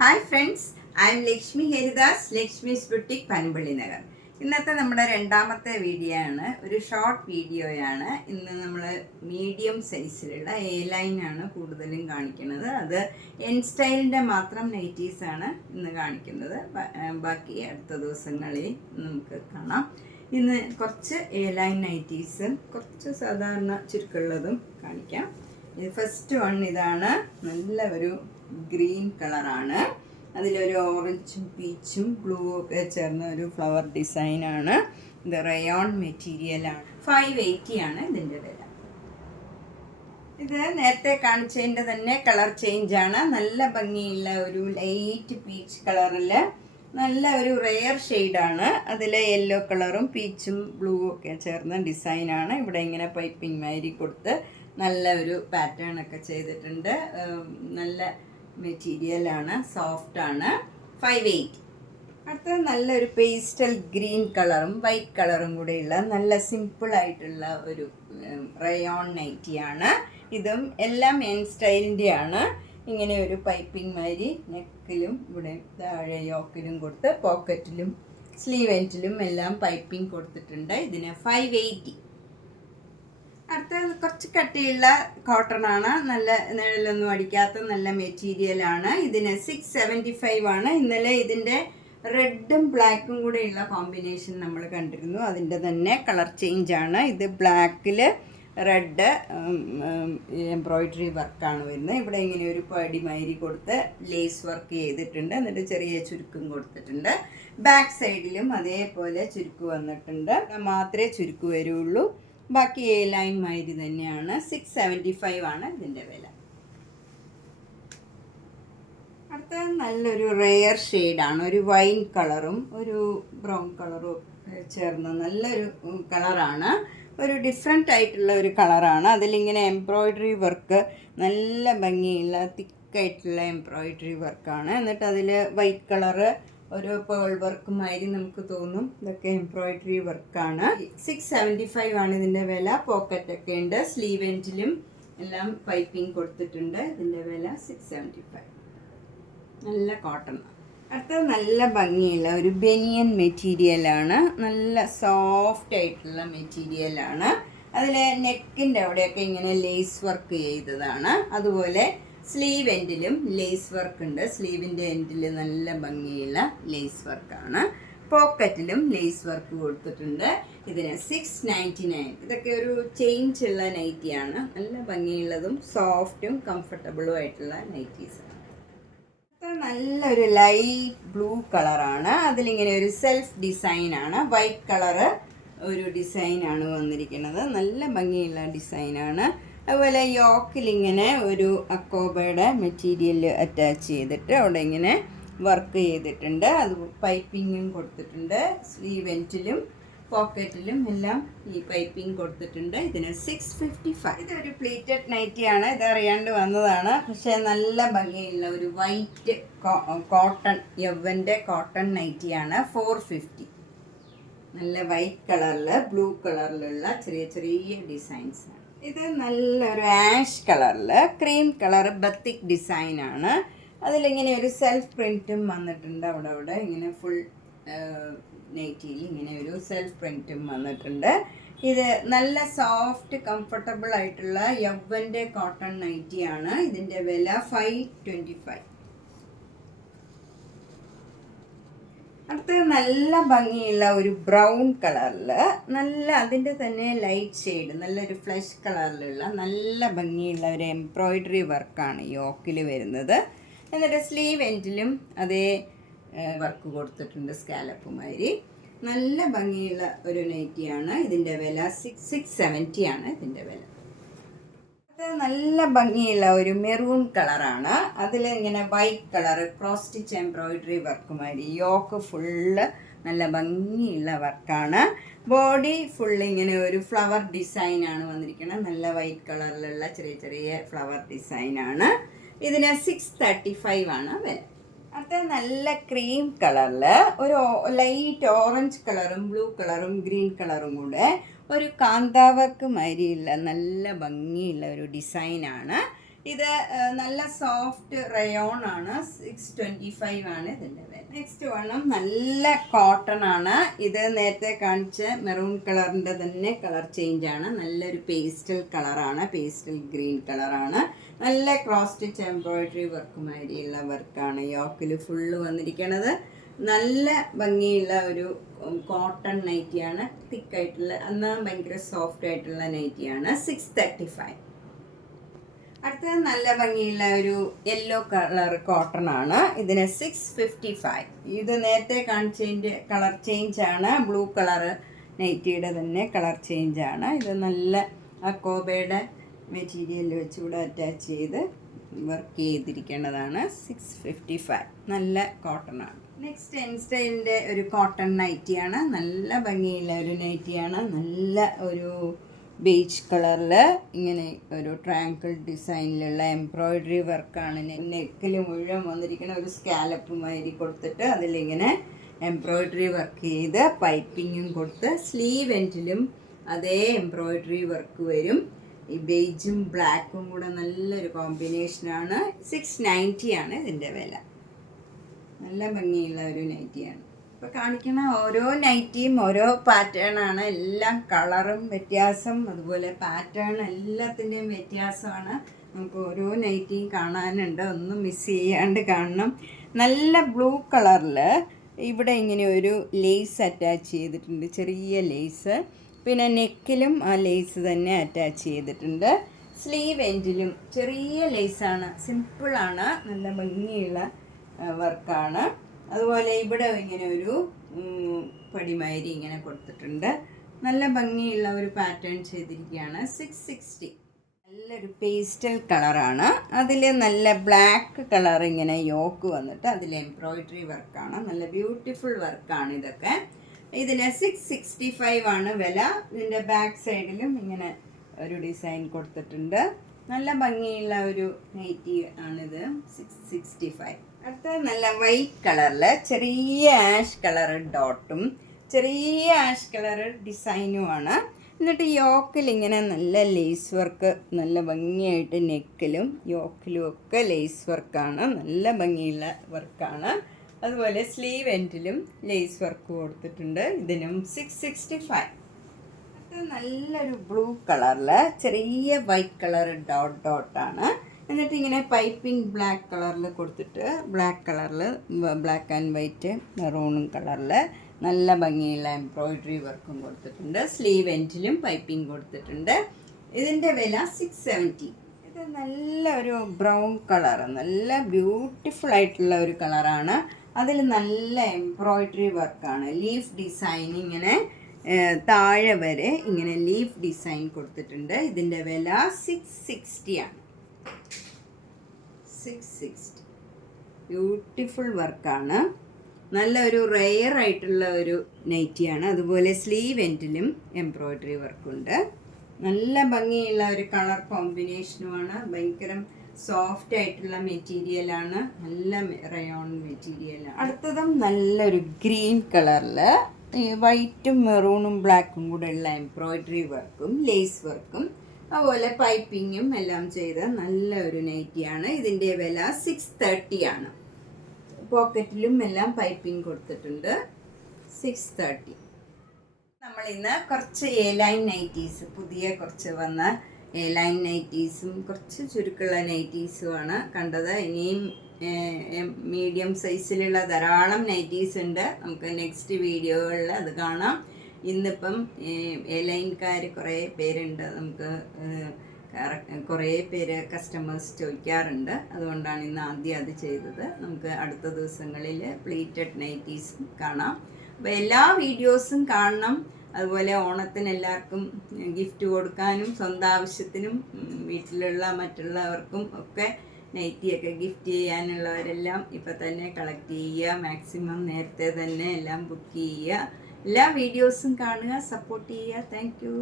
Hi friends, I M Lakshmi Haridas, Lakshmi's boutique, Panampilly Nagar. ഇന്നത്തെ നമ്മുടെ രണ്ടാമത്തെ വീഡിയോ ആണ്, ഒരു ഷോർട്ട് വീഡിയോയാണ്. ഇന്ന് നമ്മൾ മീഡിയം സൈസിലുള്ള എ ലൈനാണ് കൂടുതലും കാണിക്കുന്നത്. അത് എൻ സ്റ്റൈലിൻ്റെ മാത്രം നൈറ്റീസാണ് ഇന്ന് കാണിക്കുന്നത്. ബാക്കി അടുത്ത ദിവസങ്ങളിൽ നമുക്ക് കാണാം. ഇന്ന് കുറച്ച് എ ലൈൻ നൈറ്റീസും കുറച്ച് സാധാരണ ചുരുക്കമുള്ളതും കാണിക്കാം. ഇത് ഫസ്റ്റ് വൺ ഇതാണ്. നല്ല ഒരു ഗ്രീൻ കളറാണ്. അതിലൊരു ഓറഞ്ചും പീച്ചും ബ്ലൂ ഒക്കെ ചേർന്ന ഒരു ഫ്ലവർ ഡിസൈനാണ്. ഇത് റയോൺ മെറ്റീരിയലാണ്. 580 ആണ് ഇതിൻ്റെ വില. ഇത് നേരത്തെ കാണിച്ചതിൻ്റെ തന്നെ കളർ ചേഞ്ചാണ്. നല്ല ഭംഗിയുള്ള ഒരു ലൈറ്റ് പീച്ച് കളറിൽ നല്ല ഒരു റെയർ ഷെയ്ഡാണ്. അതിൽ യെല്ലോ കളറും പീച്ചും ബ്ലൂ ഒക്കെ ചേർന്ന ഡിസൈനാണ്. ഇവിടെ ഇങ്ങനെ പൈപ്പിംഗ് മാതിരി കൊടുത്ത് നല്ല ഒരു പാറ്റേൺ ഒക്കെ ചെയ്തിട്ടുണ്ട്. നല്ല മെറ്റീരിയലാണ്, സോഫ്റ്റാണ്. 580. അടുത്തത് നല്ലൊരു പേസ്റ്റൽ ഗ്രീൻ കളറും വൈറ്റ് കളറും കൂടെയുള്ള നല്ല സിമ്പിളായിട്ടുള്ള ഒരു റയോൺ നൈറ്റിയാണ്. ഇതും എല്ലാം എൻ സ്റ്റൈലിൻ്റെയാണ്. ഇങ്ങനെ ഒരു പൈപ്പിംഗ് മാതിരി നെക്കിലും ഇവിടെ താഴെ യോക്കിലും കൊടുത്ത് പോക്കറ്റിലും സ്ലീവ് എൻഡിലും എല്ലാം പൈപ്പിംഗ് കൊടുത്തിട്ടുണ്ട്. ഇതിന് 580. അടുത്തത് കുറച്ച് കട്ടിയുള്ള കോട്ടൺ ആണ്. നല്ല നിഴലൊന്നും അടിക്കാത്ത നല്ല മെറ്റീരിയലാണ്. ഇതിന് 675 ആണ്. ഇന്നലെ ഇതിൻ്റെ റെഡും ബ്ലാക്കും കൂടെയുള്ള കോമ്പിനേഷൻ നമ്മൾ കണ്ടിരുന്നു. അതിൻ്റെ തന്നെ കളർ ചേഞ്ചാണ്. ഇത് ബ്ലാക്കിൽ റെഡ് എംബ്രോയിഡറി വർക്കാണ് വരുന്നത്. ഇവിടെ ഇങ്ങനെ ഒരു പടിമാതിരി കൊടുത്ത് ലേസ് വർക്ക് ചെയ്തിട്ടുണ്ട്. എന്നിട്ട് ചെറിയ ചുരുക്കും കൊടുത്തിട്ടുണ്ട്. ബാക്ക് സൈഡിലും അതേപോലെ ചുരുക്ക് വന്നിട്ടുണ്ട്. മാത്രമേ ചുരുക്ക് വരുള്ളൂ. ബാക്കി എ ലൈൻ മാതിരി തന്നെയാണ്. 675 ആണ് ഇതിൻ്റെ വില. അടുത്ത നല്ലൊരു റെയർ ഷെയ്ഡാണ്. ഒരു വൈൻ കളറും ഒരു ബ്രൗൺ കളറും ചേർന്ന നല്ലൊരു കളറാണ്. ഒരു ഡിഫറെൻ്റ് ആയിട്ടുള്ള ഒരു കളറാണ്. അതിലിങ്ങനെ എംബ്രോയിഡറി വർക്ക്, നല്ല ഭംഗിയുള്ള തിക്കായിട്ടുള്ള എംബ്രോയിഡറി വർക്കാണ്. എന്നിട്ട് അതിൽ വൈറ്റ് കളറ് ഒരു പേൾ വർക്ക് മാതിരി നമുക്ക് തോന്നും. ഇതൊക്കെ എംബ്രോയിഡറി വർക്കാണ്. 675 ആണ് ഇതിൻ്റെ വില. പോക്കറ്റൊക്കെ ഉണ്ട്. സ്ലീവ് എൻഡിലും എല്ലാം പൈപ്പിംഗ് കൊടുത്തിട്ടുണ്ട്. ഇതിൻ്റെ വില 675. നല്ല കോട്ടൺ. അടുത്തത് നല്ല ഭംഗിയുള്ള ഒരു ബനിയൻ മെറ്റീരിയലാണ്. നല്ല സോഫ്റ്റ് ആയിട്ടുള്ള മെറ്റീരിയലാണ്. അതിൽ നെക്കിൻ്റെ അവിടെയൊക്കെ ഇങ്ങനെ ലേസ് വർക്ക് ചെയ്തതാണ്. അതുപോലെ സ്ലീവ് എൻഡിലും ലേസ് വർക്ക് ഉണ്ട്. സ്ലീവിൻ്റെ എൻഡിൽ നല്ല ഭംഗിയുള്ള ലേസ് വർക്കാണ്. പോക്കറ്റിലും ലേസ് വർക്ക് കൊടുത്തിട്ടുണ്ട്. ഇതിന് 699. ഇതൊക്കെ ഒരു ചേഞ്ച് ഉള്ള നൈറ്റിയാണ്. നല്ല ഭംഗിയുള്ളതും സോഫ്റ്റും കംഫർട്ടബിളും ആയിട്ടുള്ള നൈറ്റീസാണ്. നല്ലൊരു ലൈറ്റ് ബ്ലൂ കളറാണ്. അതിലിങ്ങനെ ഒരു സെൽഫ് ഡിസൈനാണ്. വൈറ്റ് കളറ് ഒരു ഡിസൈനാണ് വന്നിരിക്കുന്നത്. നല്ല ഭംഗിയുള്ള ഡിസൈനാണ്. അതുപോലെ യോക്കിലിങ്ങനെ ഒരു അക്കോബയുടെ മെറ്റീരിയൽ അറ്റാച്ച് ചെയ്തിട്ട് അവിടെ ഇങ്ങനെ വർക്ക് ചെയ്തിട്ടുണ്ട്. അത് പൈപ്പിങ്ങും കൊടുത്തിട്ടുണ്ട്. സ്ലീവ് എൻഡിലും പോക്കറ്റിലും എല്ലാം ഈ പൈപ്പിംഗ് കൊടുത്തിട്ടുണ്ട്. ഇതിന് 655. ഇതൊരു പ്ലീറ്റഡ് നൈറ്റിയാണ്. ഇത് അറിയാണ്ട് വന്നതാണ്. പക്ഷേ നല്ല ഭംഗിയുള്ള ഒരു വൈറ്റ് കോട്ടൺ യവ്വൻ്റെ കോട്ടൺ നൈറ്റിയാണ്. 450. നല്ല വൈറ്റ് കളറിൽ ബ്ലൂ കളറിലുള്ള ചെറിയ ചെറിയ ഡിസൈൻസാണ്. ഇത് നല്ലൊരു ആഷ് കളറിൽ ക്രീം കളർ ബത്തിക് ഡിസൈനാണ്. അതിലിങ്ങനെ ഒരു സെൽഫ് പ്രിൻറ്റും വന്നിട്ടുണ്ട്. അവിടെ ഇങ്ങനെ ഫുൾ നൈറ്റിയിൽ ഇങ്ങനെ ഒരു സെൽഫ് പ്രിൻറ്റും വന്നിട്ടുണ്ട്. ഇത് നല്ല സോഫ്റ്റ് കംഫർട്ടബിൾ ആയിട്ടുള്ള യവ്വൻ്റെ കോട്ടൺ നൈറ്റിയാണ്. ഇതിൻ്റെ വില 525. അടുത്തത് നല്ല ഭംഗിയുള്ള ഒരു ബ്രൗൺ കളറിൽ നല്ല അതിൻ്റെ തന്നെ ലൈറ്റ് ഷെയ്ഡ് നല്ലൊരു ഫ്ലഷ് കളറിലുള്ള നല്ല ഭംഗിയുള്ള ഒരു എംബ്രോയിഡറി വർക്കാണ് യോക്കിൽ വരുന്നത്. എന്നിട്ട് സ്ലീവ് എൻഡിലും അതേ വർക്ക് കൊടുത്തിട്ടുണ്ട്. സ്കാലപ്പ് മാതിരി നല്ല ഭംഗിയുള്ള ഒരു നൈറ്റിയാണ്. ഇതിൻ്റെ വില 670 ആണ് ഇതിൻ്റെ വില. അത് നല്ല ഭംഗിയുള്ള ഒരു മെറൂൺ കളറാണ്. അതിൽ ഇങ്ങനെ white colour cross stitch embroidery work മാതിരി യോക്ക് ഫുള്ള് നല്ല ഭംഗിയുള്ള വർക്കാണ്. ബോഡി ഫുള്ള് ഇങ്ങനെ ഒരു ഫ്ലവർ ഡിസൈനാണ് വന്നിരിക്കുന്നത്. നല്ല വൈറ്റ് കളറിലുള്ള ചെറിയ ചെറിയ ഫ്ലവർ ഡിസൈനാണ്. ഇതിന് 635 ആണ് വില. അടുത്ത നല്ല ക്രീം കളറിൽ ഒരു ലൈറ്റ് ഓറഞ്ച് കളറും ബ്ലൂ കളറും ഗ്രീൻ കളറും കൂടെ ഒരു കാന്താവർക്ക് മാതിരിയുള്ള നല്ല ഭംഗിയുള്ള ഒരു ഡിസൈനാണ്. ഇത് നല്ല സോഫ്റ്റ് റയോൺ ആണ്. 625 ആണ് ഇതിൻ്റെ വില. നെക്സ്റ്റ് വേണം നല്ല കോട്ടൺ ആണ്. ഇത് നേരത്തെ കാണിച്ച മെറൂൺ കളറിൻ്റെ തന്നെ കളർ ചേഞ്ച് ആണ്. നല്ലൊരു പേസ്റ്റൽ കളറാണ്, പേസ്റ്റൽ ഗ്രീൻ കളറാണ്. നല്ല ക്രോസ് സ്റ്റിച്ച് എംബ്രോയിഡറി വർക്കുമാതിരിയുള്ള വർക്കാണ് യോക്കിൽ ഫുള്ള് വന്നിരിക്കുന്നത്. നല്ല ഭംഗിയുള്ള ഒരു കോട്ടൺ നൈറ്റിയാണ്, തിക്കായിട്ടുള്ള, എന്നാൽ ഭയങ്കര സോഫ്റ്റ് ആയിട്ടുള്ള നൈറ്റിയാണ്. 635. അടുത്തത് നല്ല ഭംഗിയുള്ള ഒരു യെല്ലോ കളർ കോട്ടൺ ആണ്. ഇതിന് 655. ഇത് നേരത്തെ കാണിച്ചതിൻ്റെ കളർ ചേഞ്ച് ആണ്. ബ്ലൂ കളർ നൈറ്റിയുടെ തന്നെ കളർ ചേഞ്ച് ആണ്. ഇത് നല്ല അക്കോബയുടെ മെറ്റീരിയൽ വെച്ചുകൂടെ അറ്റാച്ച് ചെയ്ത് വർക്ക് ചെയ്തിരിക്കേണ്ടതാണ്. 655. നല്ല കോട്ടൺ ആണ്. നെക്സ്റ്റ് എൻസ്റ്റൈലിൻ്റെ ഒരു കോട്ടൺ നൈറ്റിയാണ്. നല്ല ഭംഗിയുള്ള ഒരു നൈറ്റിയാണ്. നല്ല ഒരു ബീച്ച് കളറിൽ ഇങ്ങനെ ഒരു ട്രയാങ്കിൾ ഡിസൈനിലുള്ള എംബ്രോയിഡറി വർക്കാണ്. നെക്കിൽ മുഴുവൻ വന്നിരിക്കുന്ന ഒരു സ്കാലപ്പ് മാതിരി കൊടുത്തിട്ട് അതിലിങ്ങനെ എംബ്രോയിഡറി വർക്ക് ചെയ്ത് പൈപ്പിങ്ങും കൊടുത്ത് സ്ലീവ് എൻഡിലും അതേ എംബ്രോയിഡറി വർക്ക് വരും. ഈ ബേജും ബ്ലാക്കും കൂടെ നല്ലൊരു കോമ്പിനേഷനാണ്. 690 ആണ് ഇതിൻ്റെ വില. നല്ല ഭംഗിയുള്ള ഒരു നൈറ്റിയാണ്. ഇപ്പോൾ കാണിക്കുന്ന ഓരോ നൈറ്റിയും ഓരോ പാറ്റേൺ ആണ്. എല്ലാം കളറും വ്യത്യാസം, അതുപോലെ പാറ്റേൺ എല്ലാത്തിൻ്റെയും വ്യത്യാസമാണ്. നമുക്ക് ഓരോ നൈറ്റിയും കാണാനുണ്ട്, ഒന്നും മിസ് ചെയ്യാണ്ട് കാണണം. നല്ല ബ്ലൂ കളറിൽ ഇവിടെ ഇങ്ങനെ ഒരു ലേസ് അറ്റാച്ച് ചെയ്തിട്ടുണ്ട്, ചെറിയ ലേസ്. പിന്നെ നെക്കിലും ആ ലേസ് തന്നെ അറ്റാച്ച് ചെയ്തിട്ടുണ്ട്. സ്ലീവ് എൻഡിലും ചെറിയ ലേസാണ്, സിമ്പിളാണ്, നല്ല ഭംഗിയുള്ള വർക്കാണ്. അതുപോലെ ഇവിടെ ഇങ്ങനെ ഒരു പടിമാരി ഇങ്ങനെ കൊടുത്തിട്ടുണ്ട്. നല്ല ഭംഗിയുള്ള ഒരു പാറ്റേൺ ചെയ്തിരിക്കുകയാണ്. 660. നല്ലൊരു പേസ്റ്റൽ കളറാണ്. അതിൽ നല്ല ബ്ലാക്ക് കളർ ഇങ്ങനെ യോക്ക് വന്നിട്ട് അതിൽ എംബ്രോയിഡറി വർക്കാണ്. നല്ല ബ്യൂട്ടിഫുൾ വർക്കാണ് ഇതൊക്കെ. ഇതിന് 665 ആണ് വില. ഇതിൻ്റെ ബാക്ക് സൈഡിലും ഇങ്ങനെ ഒരു ഡിസൈൻ കൊടുത്തിട്ടുണ്ട്. നല്ല ഭംഗിയുള്ള ഒരു നൈറ്റി ആണിത്. 665. അടുത്ത നല്ല വൈറ്റ് കളറിൽ ചെറിയ ആഷ് കളർ ഡോട്ടും ചെറിയ ആഷ് കളർ ഡിസൈനുമാണ്. എന്നിട്ട് യോക്കിൽ ഇങ്ങനെ നല്ല ലേസ് വർക്ക്, നല്ല ഭംഗിയായിട്ട് നെക്കിലും യോക്കിലും ഒക്കെ ലേസ് വർക്കാണ്. നല്ല ഭംഗിയുള്ള വർക്കാണ്. അതുപോലെ സ്ലീവ് എൻഡിലും ലേസ് വർക്ക് കൊടുത്തിട്ടുണ്ട്. ഇതിനും 665. അത് നല്ലൊരു ബ്ലൂ കളറിൽ ചെറിയ വൈറ്റ് കളർ ഡോട്ടാണ്. എന്നിട്ട് ഇങ്ങനെ പൈപ്പിംഗ് ബ്ലാക്ക് കളറിൽ കൊടുത്തിട്ട് ബ്ലാക്ക് ആൻഡ് വൈറ്റ് മെറൂണും കളറിൽ നല്ല ഭംഗിയുള്ള എംബ്രോയിഡറി വർക്കും കൊടുത്തിട്ടുണ്ട്. സ്ലീവ് എൻഡിലും പൈപ്പിംഗ് കൊടുത്തിട്ടുണ്ട്. ഇതിൻ്റെ വില 670. ഇത് നല്ലൊരു ബ്രൗൺ കളർ, നല്ല ബ്യൂട്ടിഫുൾ ആയിട്ടുള്ള ഒരു കളറാണ്. അതിൽ നല്ല എംബ്രോയിഡറി വർക്കാണ്. ലീഫ് ഡിസൈൻ ഇങ്ങനെ താഴെ വരെ ഇങ്ങനെ ലീഫ് ഡിസൈൻ കൊടുത്തിട്ടുണ്ട്. ഇതിൻ്റെ വില 660 ആണ്. 660. ബ്യൂട്ടിഫുൾ വർക്കാണ്. നല്ലൊരു റെയർ ആയിട്ടുള്ള ഒരു നൈറ്റിയാണ്. അതുപോലെ സ്ലീവ് എൻഡിലും എംബ്രോയിഡറി വർക്കുണ്ട്. നല്ല ഭംഗിയുള്ള ഒരു കളർ കോമ്പിനേഷനുമാണ്. ഭയങ്കര സോഫ്റ്റ് ആയിട്ടുള്ള മെറ്റീരിയലാണ്, നല്ല റയോൺ മെറ്റീരിയലാണ്. അടുത്തതും നല്ലൊരു ഗ്രീൻ കളറിൽ ഈ വൈറ്റും മെറൂണും ബ്ലാക്കും കൂടെ ഉള്ള എംബ്രോയിഡറി വർക്കും ലേസ് വർക്കും അതുപോലെ പൈപ്പിങ്ങും എല്ലാം ചെയ്ത് നല്ല ഒരു നൈറ്റിയാണ്. ഇതിൻ്റെ വില 630 ആണ്. പോക്കറ്റിലും എല്ലാം പൈപ്പിംഗ് കൊടുത്തിട്ടുണ്ട്. 630. നമ്മൾ ഇന്ന് കുറച്ച് എ ലൈൻ നൈറ്റീസ്, പുതിയ കുറച്ച് വന്ന എ ലൈൻ നൈറ്റീസും കുറച്ച് ചുരുക്കുള്ള നൈറ്റീസുമാണ് കണ്ടത്. ഇനിയും മീഡിയം സൈസിലുള്ള ധാരാളം നൈറ്റീസ് ഉണ്ട്. നമുക്ക് നെക്സ്റ്റ് വീഡിയോകളിൽ അത് കാണാം. ഇന്നിപ്പം എ ലൈൻകാർ കുറേ പേരുണ്ട്, നമുക്ക് കുറേ പേര് കസ്റ്റമേഴ്സ് ചോദിക്കാറുണ്ട്. അതുകൊണ്ടാണ് ഇന്ന് ആദ്യം അത് ചെയ്തത്. നമുക്ക് അടുത്ത ദിവസങ്ങളിൽ പ്ലീറ്റഡ് നൈറ്റീസും കാണാം. അപ്പോൾ എല്ലാ വീഡിയോസും കാണണം. അതുപോലെ ഓണത്തിന് എല്ലാവർക്കും ഗിഫ്റ്റ് കൊടുക്കാനും സ്വന്തം ആവശ്യത്തിനും വീട്ടിലുള്ള മറ്റുള്ളവർക്കും ഒക്കെ നൈറ്റിയൊക്കെ ഗിഫ്റ്റ് ചെയ്യാനുള്ളവരെല്ലാം ഇപ്പം തന്നെ കളക്ട് ചെയ്യുക. മാക്സിമം നേരത്തെ തന്നെ എല്ലാം ബുക്ക് ചെയ്യുക. എല്ലാ വീഡിയോസും കാണുക, സപ്പോർട്ട് ചെയ്യുക. Thank you.